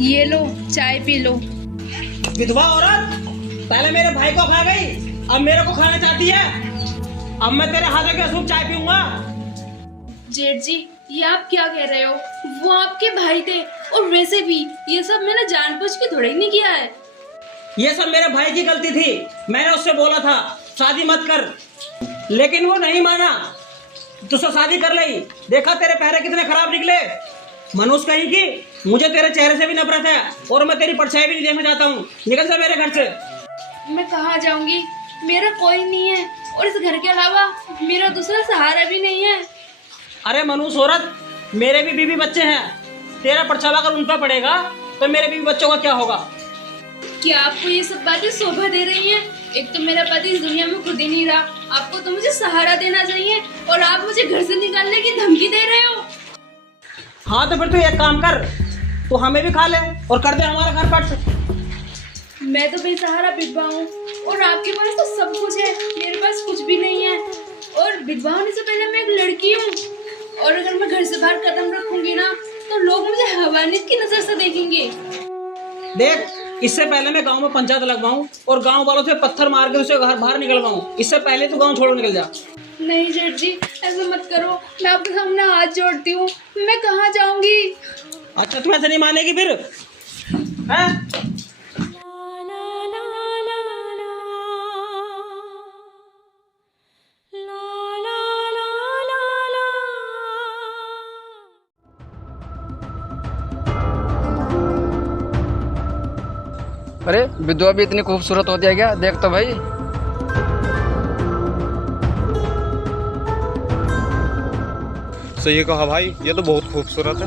ये लो चाय P low. विधवा औरत, पहले मेरे भाई को खा गई, अब मेरे को खाना चाहती है। अब मैं तेरे हाथों की अशुभ चाय पीऊंगा। जेठ जी, ये आप क्या कह रहे हो? वो आपके भाई थे, और वैसे भी ये सब मैंने जानबूझ के थोड़ा ही नहीं किया है। ये सब मेरे भाई की गलती थी। मैंने उससे बोला था शादी मत कर, लेकिन वो नहीं माना। तुझसे शादी कर ली, देखा तेरे पहरे कितने खराब निकले। मनुष्य कहीं की, मुझे तेरे चेहरे से भी नफरत है और मैं तेरी परछाई भी नहीं देखना चाहता हूँ। निकल जा मेरे घर से। मैं कहाँ जाऊंगी? मेरा कोई नहीं है, और इस घर के अलावा मेरा दूसरा सहारा भी नहीं है। अरे मनुष्य औरत, मेरे भी बीवी बच्चे हैं। तेरा परछावा अगर उन पर पड़ेगा तो मेरे बीवी बच्चों का क्या होगा? क्या आपको ये सब बातें शोभा दे रही हैं? एक तो मेरा पति इस दुनिया में खुद ही नहीं रहा, आपको तो मुझे सहारा देना चाहिए, और आप मुझे घर से निकालने की धमकी दे रहे हो। हाँ तो फिर तू एक काम कर, तू हमें भी खा ले और कर दे हमारा घर पट। मैं तो बेसहारा विधवा हूँ, और आपके पास तो सब कुछ है, मेरे पास कुछ भी नहीं है। और विधवा होने से पहले मैं एक लड़की हूँ, और अगर मैं घर से बाहर कदम रखूंगी ना तो लोग मुझे हवानित की नजर से देखेंगे। देख, इससे पहले मैं गांव में पंचायत लगवाऊं और गांव वालों से पत्थर मार के उसे घर बाहर निकलवाऊं, इससे पहले तू गांव छोड़ निकल जा। नहीं जेठ जी, ऐसा मत करो, मैं आपके सामने हाथ जोड़ती हूँ। मैं कहाँ जाऊंगी? अच्छा, तू ऐसे नहीं मानेगी फिर? हैं? अरे विधवा भी इतनी खूबसूरत होती है क्या? देख तो भाई। सही कहा भाई, ये तो बहुत खूबसूरत है।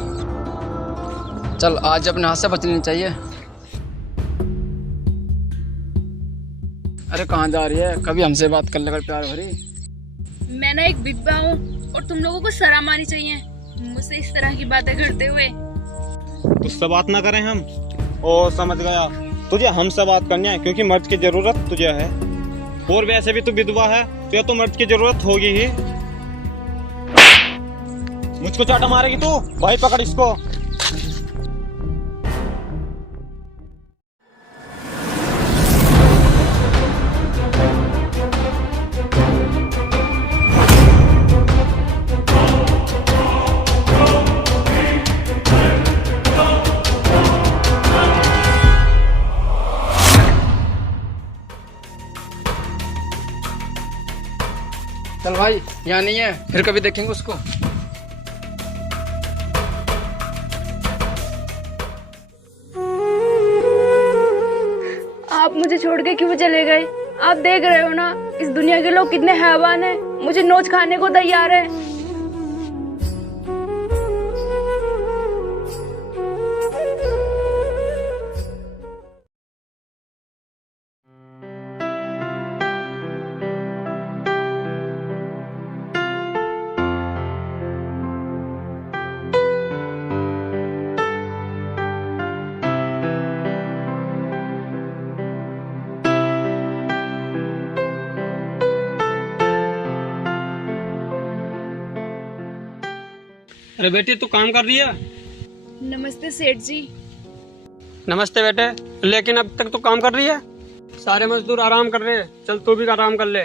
चल आज अपने हाथ से बच लेनी चाहिए। अरे कहाँ जा रही है? कभी हमसे बात कर लेकर प्यार भरी। मैं ना एक विधवा हूँ, और तुम लोगों को शर्म आनी चाहिए मुझसे इस तरह की बातें करते हुए। तुझसे बात ना करें हम? ओ समझ गया, तुझे हमसे बात करनी है क्योंकि मर्द की जरूरत तुझे है, और वैसे भी तू विधवा है तो मर्द की जरूरत होगी ही। मुझको चाटा मारेगी तू? भाई पकड़ इसको। चल भाई, यहाँ नहीं है, फिर कभी देखेंगे उसको। आप मुझे छोड़ के क्यों चले गए? आप देख रहे हो ना, इस दुनिया के लोग कितने हैवान हैं, मुझे नोच खाने को तैयार है। अरे बेटी, तू काम कर रही है? नमस्ते सेठ जी। नमस्ते बेटे, लेकिन अब तक तू काम कर रही है? सारे मजदूर आराम कर रहे हैं, चल तू भी आराम कर ले।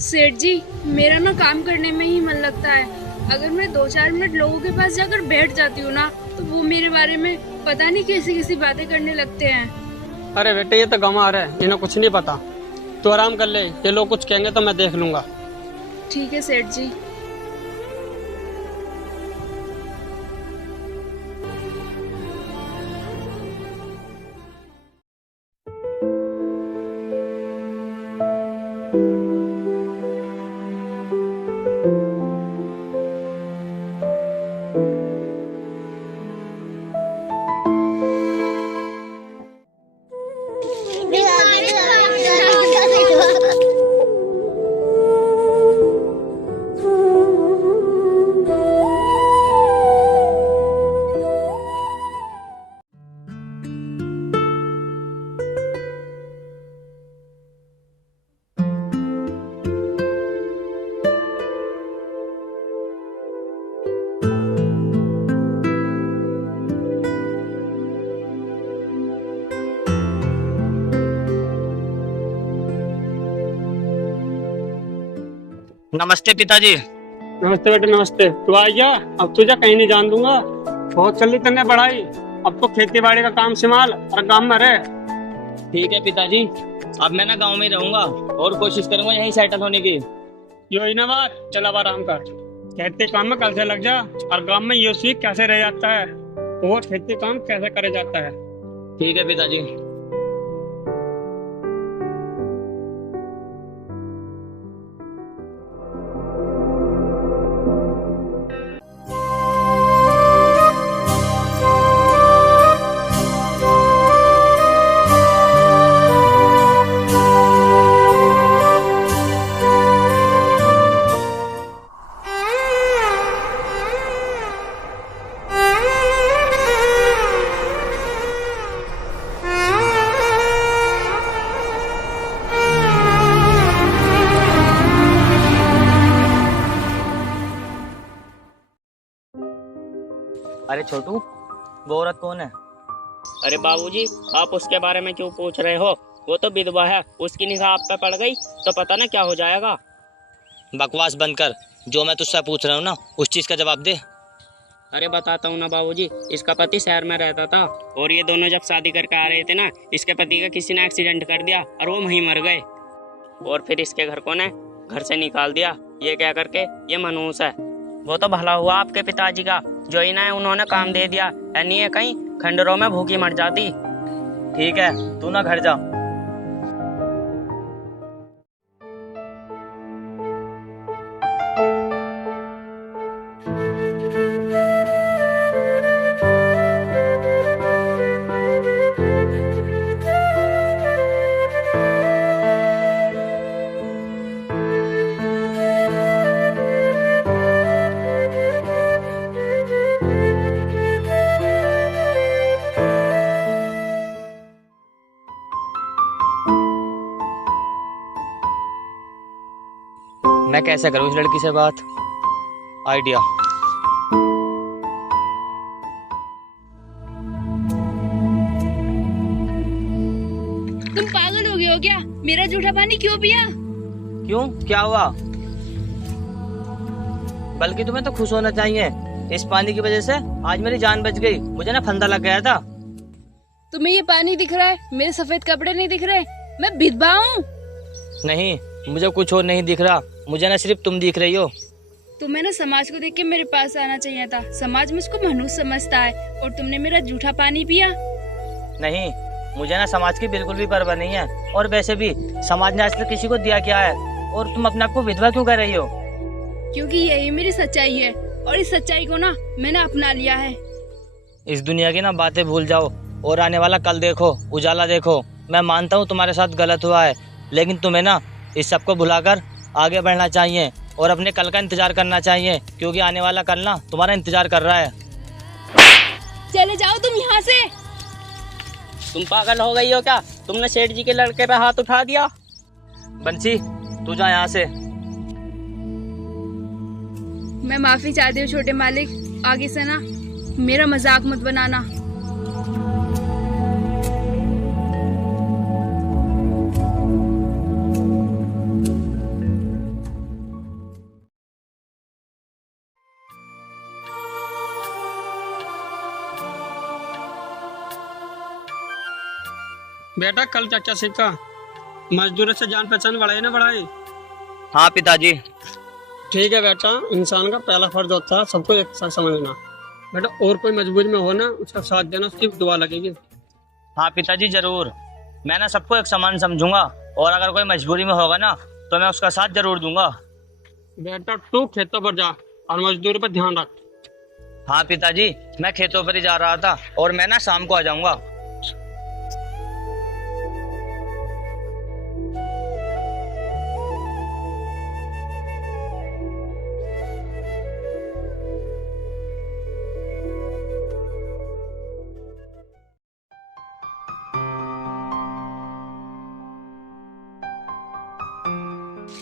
सेठ जी, मेरा ना काम करने में ही मन लगता है। अगर मैं 2-4 मिनट लोगों के पास जाकर बैठ जाती हूँ ना, तो वो मेरे बारे में पता नहीं कैसी कैसी बातें करने लगते हैं। अरे बेटे, ये तो गंवार है, इन्हें कुछ नहीं पता। तू आराम कर ले, ये लोग कुछ कहेंगे तो मैं देख लूंगा। ठीक है सेठ जी। नमस्ते पिताजी। नमस्ते बेटे नमस्ते। तू आ गया, अब तुझे कहीं नहीं जान दूंगा। बहुत चल रही तन्ने पढ़ाई, अब तो खेती बाड़ी का काम संभाल और गाँव में रहे। ठीक है पिताजी, अब मैं ना गांव में रहूंगा और कोशिश करूंगा यहीं सेटल होने की। यो ही ना बात, चल अब आराम कर। खेती काम में कल से लग जा और गाँव में ये सीख कैसे रह जाता है और खेती काम कैसे करे जाता है। ठीक है पिताजी। अरे छोटू, वो औरत कौन है? अरे बाबूजी, आप उसके बारे में क्यों पूछ रहे हो? वो तो विधवा है, उसकी निगाह आप पे पड़ गई तो पता ना क्या हो जाएगा। बकवास बंद कर, जो मैं तुझसे पूछ रहा हूँ ना उस चीज का जवाब दे। अरे बताता हूँ ना बाबूजी, इसका पति शहर में रहता था और ये दोनों जब शादी करके आ रहे थे ना, इसके पति का किसी ने एक्सीडेंट कर दिया और वो वहीं मर गए। और फिर इसके घर को ने घर से निकाल दिया, ये क्या करके ये मनहूस है। वो तो भला हुआ आपके पिताजी का, जो ही ना उन्होंने काम दे दिया, यानी ये कहीं खंडरों में भूखी मर जाती। ठीक है, तू ना घर जा। मैं कैसे करूँ इस लड़की से बात? आइडिया। तुम पागल हो गए हो क्या? मेरा जूठा पानी क्यों पिया? क्यों, क्या हुआ? बल्कि तुम्हें तो खुश होना चाहिए, इस पानी की वजह से आज मेरी जान बच गई। मुझे ना फंदा लग गया था। तुम्हें ये पानी दिख रहा है, मेरे सफेद कपड़े नहीं दिख रहे? मैं विधवा हूँ। नहीं, मुझे कुछ और नहीं दिख रहा, मुझे ना सिर्फ तुम दिख रही हो। तुम्हें ना समाज को देख के मेरे पास आना चाहिए था। समाज मुझको मनुष्य समझता है और तुमने मेरा जूठा पानी पिया। नहीं, मुझे ना समाज की बिल्कुल भी परवाह नहीं है। और वैसे भी समाज ने आज तक किसी को दिया क्या है? और तुम अपने आप को विधवा क्यों कर रही हो? क्योंकि यही मेरी सच्चाई है और इस सच्चाई को ना मैंने अपना लिया है। इस दुनिया की ना बातें भूल जाओ और आने वाला कल देखो, उजाला देखो। मैं मानता हूँ तुम्हारे साथ गलत हुआ है, लेकिन तुम्हें ना इस सब को भुलाकर आगे बढ़ना चाहिए और अपने कल का इंतजार करना चाहिए, क्योंकि आने वाला कल ना तुम्हारा इंतजार कर रहा है। चले जाओ तुम यहाँ से। तुम पागल हो गई हो क्या? तुमने सेठ जी के लड़के पे हाथ उठा दिया। बंसी, तू जा यहाँ से। मैं माफी चाहती हूँ छोटे मालिक, आगे से ना मेरा मजाक मत बनाना। बेटा कल चाचा सिक्का मजदूर से जान पहचान बढ़ाई ना बढ़ाई। हाँ पिताजी। ठीक है बेटा, इंसान का पहला फर्ज होता है सबको एक साथ समझना। बेटा और कोई मजबूरी में हो ना, उसका साथ देना, उसकी दुआ लगेगी। हाँ पिताजी जरूर, मैं ना सबको एक समान समझूंगा और अगर कोई मजबूरी में होगा ना तो मैं उसका साथ जरूर दूंगा। बेटा तू खेतों पर जा और मजदूर पर ध्यान रख। हाँ पिताजी, मैं खेतों पर ही जा रहा था और मैं ना शाम को आ जाऊंगा।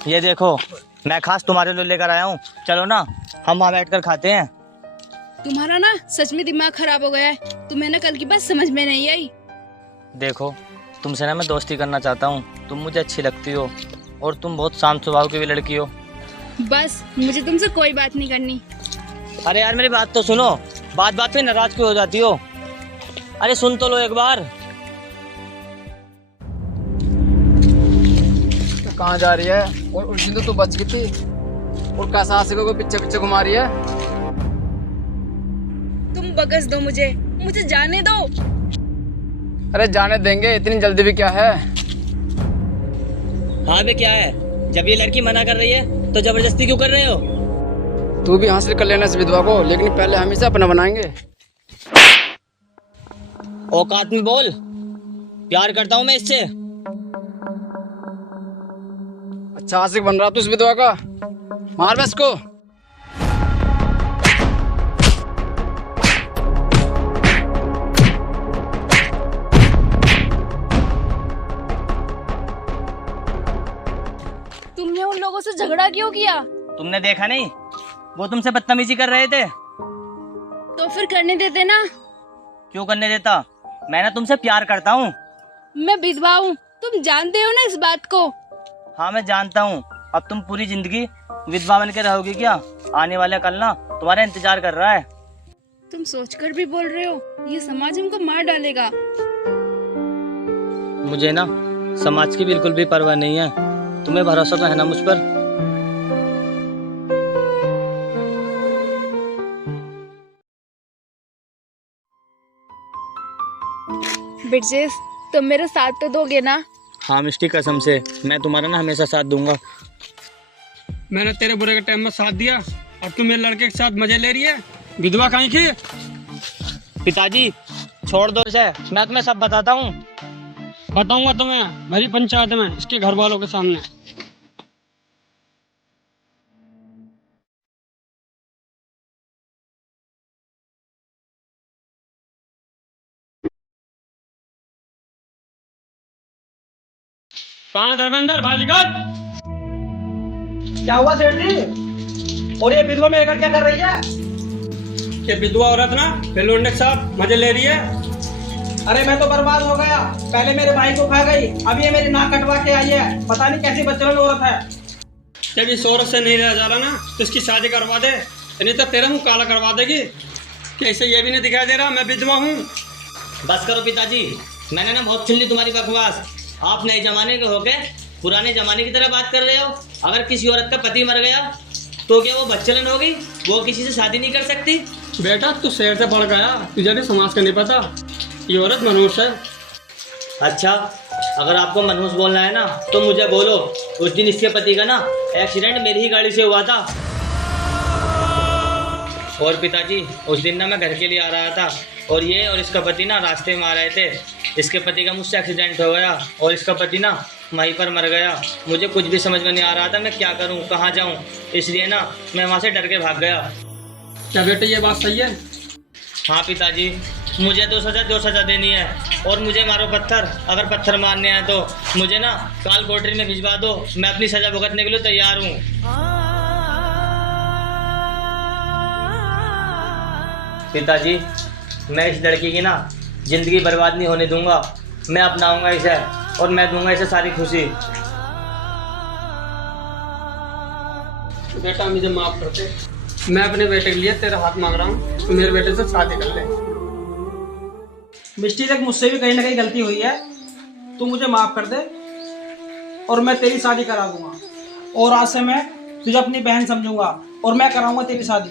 ये देखो, मैं खास तुम्हारे लिए लेकर आया हूँ। चलो ना हम वहाँ बैठकर खाते हैं। तुम्हारा ना सच में दिमाग खराब हो गया है। तुम्हें ना कल की बात समझ में नहीं आई। देखो, तुमसे ना मैं दोस्ती करना चाहता हूँ। तुम मुझे अच्छी लगती हो और तुम बहुत शांत स्वभाव की भी लड़की हो। बस मुझे तुमसे कोई बात नहीं करनी। अरे यार मेरी बात तो सुनो, बात बात पे नाराज क्यों हो जाती हो? अरे सुन तो लो एक बार। तो कहाँ जा रही है? और उस दिन तो तू बच गई थी और कैसा आशिकों को पीछे पीछे घुमा रही है। तुम बकस दो मुझे जाने दो। अरे जाने देंगे, इतनी जल्दी भी क्या है? हाँ बे क्या है, जब ये लड़की मना कर रही है तो जबरदस्ती क्यों कर रहे हो? तू भी हासिल कर लेना इस विधवा को, लेकिन पहले हम इसे अपना बनाएंगे। औकात में बोल, प्यार करता हूँ मैं इससे। अच्छा आशिक बन रहा तू इस विधवा का, मार बस को। तुमने उन लोगों से झगड़ा क्यों किया? तुमने देखा नहीं, वो तुमसे बदतमीजी कर रहे थे। तो फिर करने देते ना। क्यों करने देता? मैं ना तुमसे प्यार करता हूँ। मैं विधवा हूँ, तुम जानते हो ना इस बात को। हाँ मैं जानता हूँ। अब तुम पूरी जिंदगी विधवा बन के रहोगी क्या? आने वाला कल ना तुम्हारा इंतजार कर रहा है। तुम सोचकर भी बोल रहे हो, ये समाज हमको मार डालेगा। मुझे ना समाज की बिल्कुल भी परवाह नहीं है। तुम्हें भरोसा तो है ना मुझ पर? ब्रिजेश, तुम मेरा साथ तो दोगे ना? हाँ मिष्टी, कसम से मैं तुम्हारा ना हमेशा साथ दूंगा। मैंने तेरे बुरे के टाइम में साथ दिया और तू मेरे लड़के के साथ मजे ले रही है। विधवा कहीं की? पिताजी छोड़ दो इसे, मैं तुम्हें सब बताता हूँ। बताऊंगा तुम्हें भरी पंचायत में, इसके घर वालों के सामने। कहाँ धर्मेंद्र भाजीगढ़? क्या हुआ सेठ जी? और ये विधवा मेरे घर क्या कर रही है? ये विधवा औरत ना बेलून के साथ मजे ले रही है। अरे मैं तो बर्बाद हो गया, पहले मेरे भाई को खा गई, अब ये मेरी नाक कटवा के आई है। पता नहीं कैसी बच्चों औरत है। जब इस औरत से नहीं रह जा रहा ना तो इसकी शादी करवा दे, नहीं तो तेरा मुंह काला करवा देगी। कैसे ये भी नहीं दिखाई दे रहा मैं विधवा हूँ? बस करो पिताजी, मैंने ना बहुत सुन ली तुम्हारी बकवास। आप नए जमाने के होके पुराने जमाने की तरह बात कर रहे हो। अगर किसी औरत का पति मर गया तो क्या वो बच्चलन होगी? वो किसी से शादी नहीं कर सकती? बेटा तू शहर से बढ़ गया, तुझे भी समाज का नहीं पता। ये औरत मनुष्य है। अच्छा, अगर आपको मनहूस बोलना है ना तो मुझे बोलो। उस दिन इसके पति का ना एक्सीडेंट मेरी ही गाड़ी से हुआ था। और पिताजी उस दिन ना मैं घर के लिए आ रहा था और ये और इसका पति ना रास्ते में आ रहे थे। इसके पति का मुझसे एक्सीडेंट हो गया और इसका पति ना वहीं पर मर गया। मुझे कुछ भी समझ में नहीं आ रहा था मैं क्या करूं, कहाँ जाऊं, इसलिए ना मैं वहाँ से डर के भाग गया। क्या बेटे ये बात सही है? हाँ पिताजी, मुझे तो जो सज़ा देनी है। और मुझे मारो पत्थर, अगर पत्थर मारने हैं तो मुझे ना काल कोठरी में भिजवा दो। मैं अपनी सज़ा भुगतने के लिए तैयार हूँ। पिताजी मैं इस लड़की की ना जिंदगी बर्बाद नहीं होने दूंगा। मैं अपनाऊंगा इसे और मैं दूंगा इसे सारी खुशी। बेटा मुझे माफ कर दे, मैं अपने बेटे के लिए तेरा हाथ मांग रहा हूँ, तू मेरे बेटे से शादी कर ले। मिस्टी तक मुझसे भी कहीं ना कहीं गलती हुई है, तू मुझे माफ कर दे और मैं तेरी शादी करा दूंगा। और आज से मैं तुझे अपनी बहन समझूंगा और मैं कराऊंगा तेरी शादी।